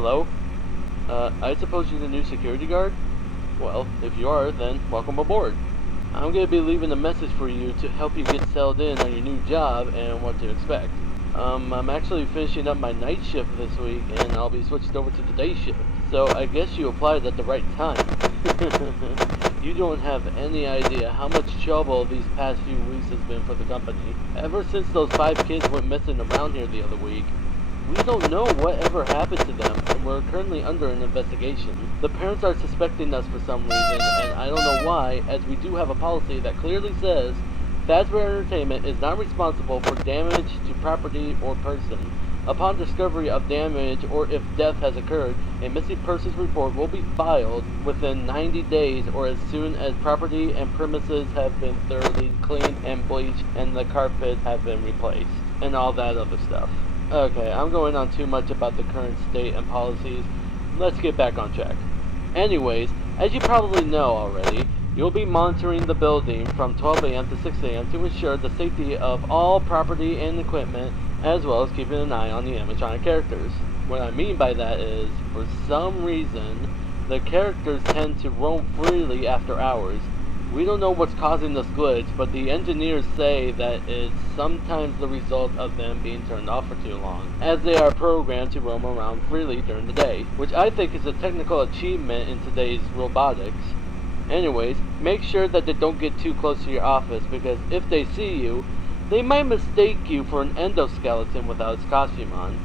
Hello? I suppose you're the new security guard? Well, if you are, then welcome aboard. I'm going to be leaving a message for you to help you get settled in on your new job and what to expect. I'm actually finishing up my night shift this week, and I'll be switched over to the day shift. So I guess you applied at the right time. You don't have any idea how much trouble these past few weeks has been for the company. Ever since those 5 kids went missing around here the other week, we don't know whatever happened to them, and we're currently under an investigation. The parents are suspecting us for some reason, and I don't know why, as we do have a policy that clearly says Fazber Entertainment is not responsible for damage to property or person. Upon discovery of damage or if death has occurred, a missing persons report will be filed within 90 days or as soon as property and premises have been thoroughly cleaned and bleached and the carpet have been replaced, and all that other stuff. Okay, I'm going on too much about the current state and policies. Let's get back on track. Anyways, as you probably know already, you'll be monitoring the building from 12 a.m. to 6 a.m. to ensure the safety of all property and equipment, as well as keeping an eye on the animatronic characters. What I mean by that is, for some reason, the characters tend to roam freely after hours. We don't know what's causing this glitch, but the engineers say that it's sometimes the result of them being turned off for too long, as they are programmed to roam around freely during the day, which I think is a technical achievement in today's robotics. Anyways, make sure that they don't get too close to your office, because if they see you, they might mistake you for an endoskeleton without its costume on,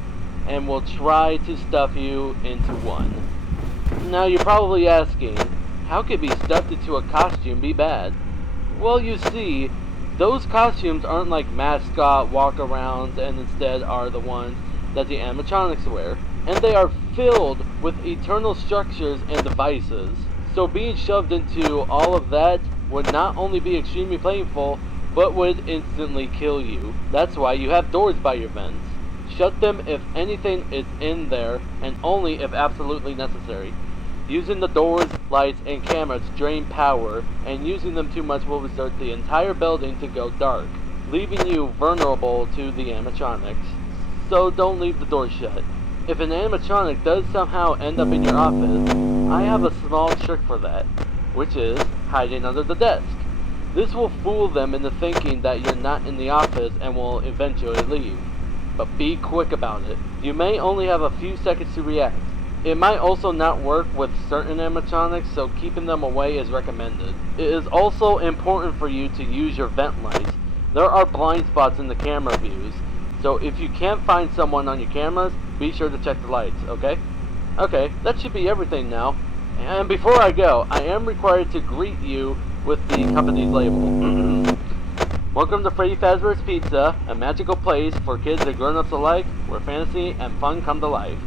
and will try to stuff you into one. Now you're probably asking, how could be stuffed into a costume be bad? Well, you see, those costumes aren't like mascot walk-arounds and instead are the ones that the animatronics wear, and they are filled with eternal structures and devices. So being shoved into all of that would not only be extremely painful, but would instantly kill you. That's why you have doors by your vents. Shut them if anything is in there, and only if absolutely necessary. Using the doors, lights, and cameras drain power, and using them too much will result the entire building to go dark, leaving you vulnerable to the animatronics. So don't leave the door shut. If an animatronic does somehow end up in your office, I have a small trick for that, which is hiding under the desk. This will fool them into thinking that you're not in the office and will eventually leave. But be quick about it. You may only have a few seconds to react. It might also not work with certain animatronics, so keeping them away is recommended. It is also important for you to use your vent lights. There are blind spots in the camera views, so if you can't find someone on your cameras, be sure to check the lights, okay? Okay, that should be everything now. And before I go, I am required to greet you with the company's label. Welcome to Freddy Fazber's Pizza, a magical place for kids and grown-ups alike, where fantasy and fun come to life.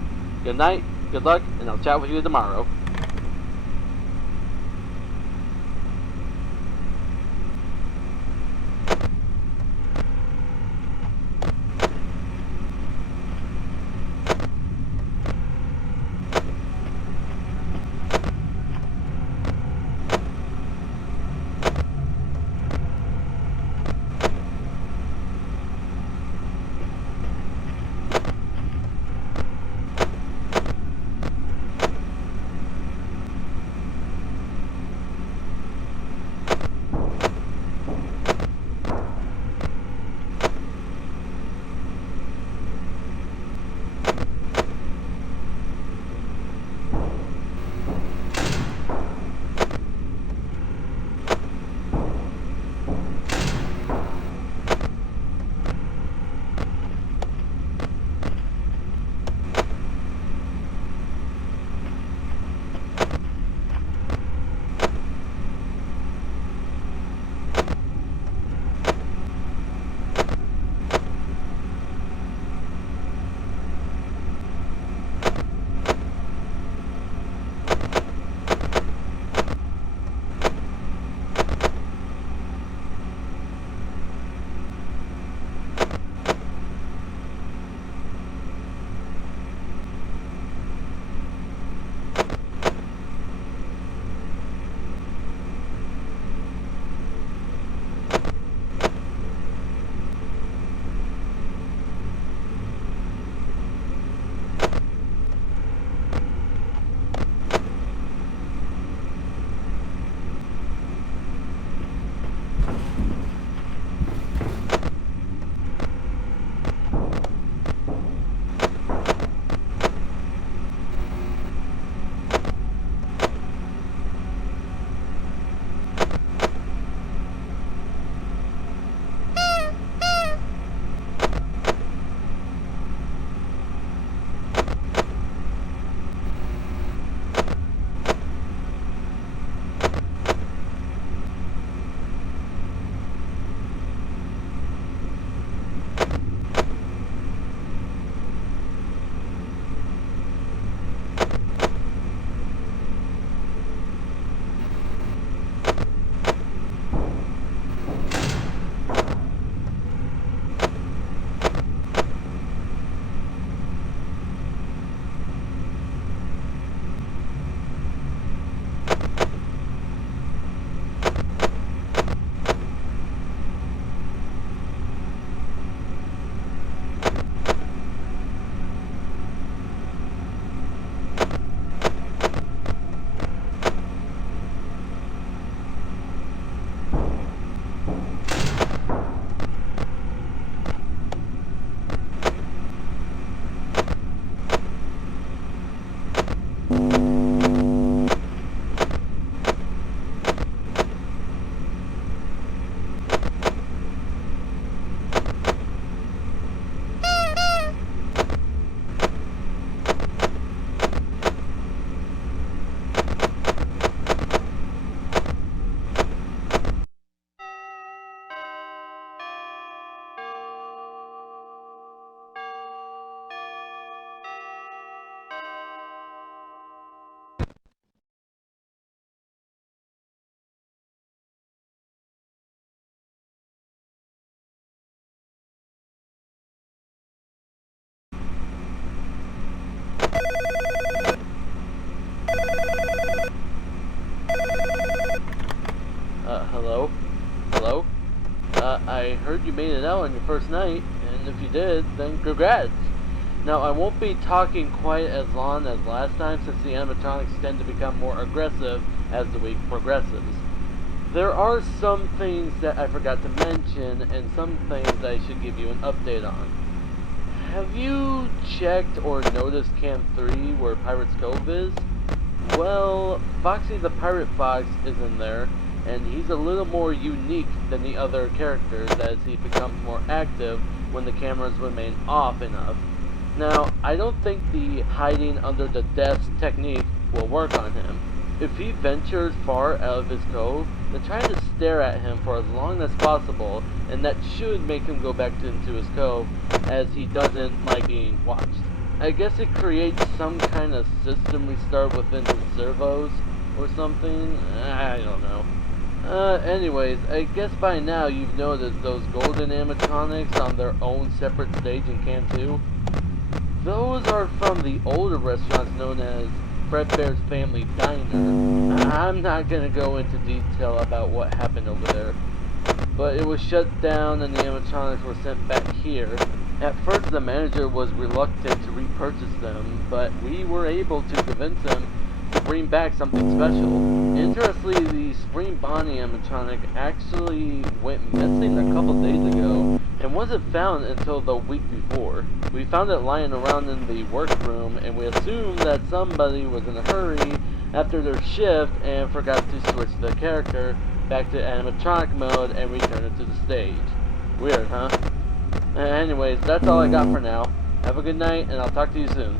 Good night, good luck, and I'll chat with you tomorrow. heard you made it out on your first night, and if you did, then congrats. Now, I won't be talking quite as long as last time since the animatronics tend to become more aggressive as the week progresses. There are some things that I forgot to mention and some things that I should give you an update on. Have you checked or noticed Cam 3 where Pirate's Cove is? Well, Foxy the Pirate Fox is in there, and he's a little more unique than the other characters as he becomes more active when the cameras remain off enough. Now, I don't think the hiding under the desk technique will work on him. If he ventures far out of his cove, then try to stare at him for as long as possible, and that should make him go back into his cove, as he doesn't like being watched. I guess it creates some kind of system restart within his servos, or something, I don't know. Anyways, I guess by now you've noticed those golden animatronics on their own separate stage in Cam 2. Those are from the older restaurants known as Fredbear's Family Diner. I'm not going to go into detail about what happened over there, but it was shut down and the animatronics were sent back here. At first the manager was reluctant to repurchase them, but we were able to convince him to bring back something special. Interestingly, the Spring Bonnie animatronic actually went missing a couple days ago and wasn't found until the week before. We found it lying around in the workroom and we assumed that somebody was in a hurry after their shift and forgot to switch the character back to animatronic mode and return it to the stage. Weird, huh? Anyways, that's all I got for now. Have a good night and I'll talk to you soon.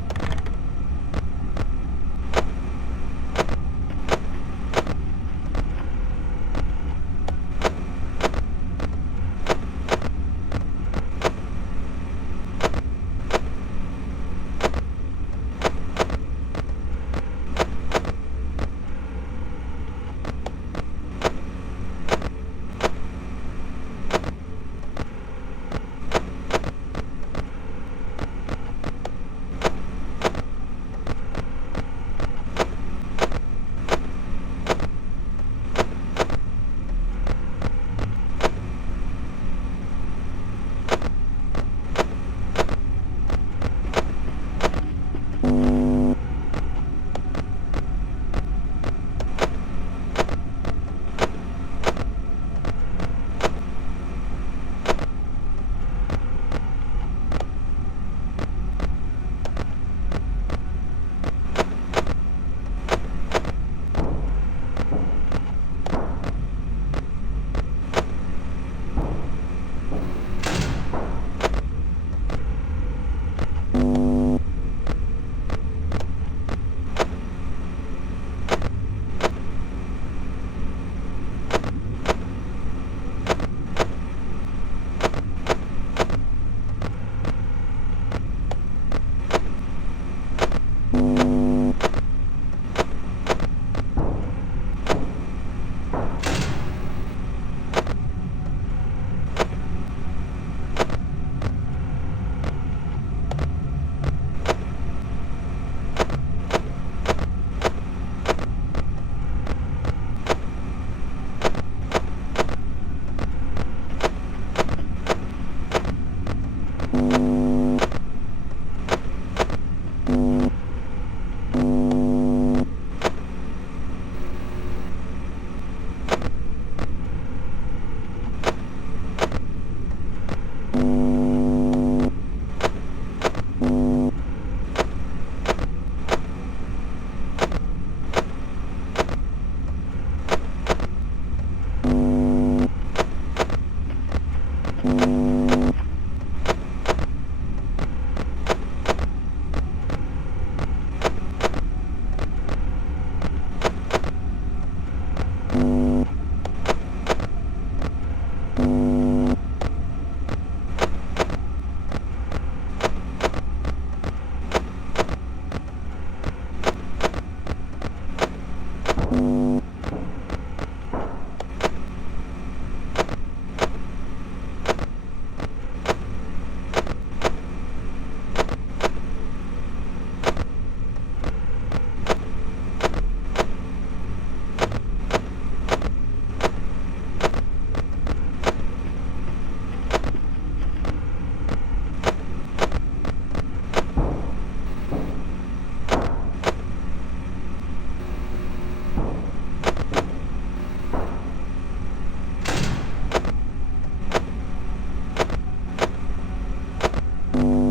you.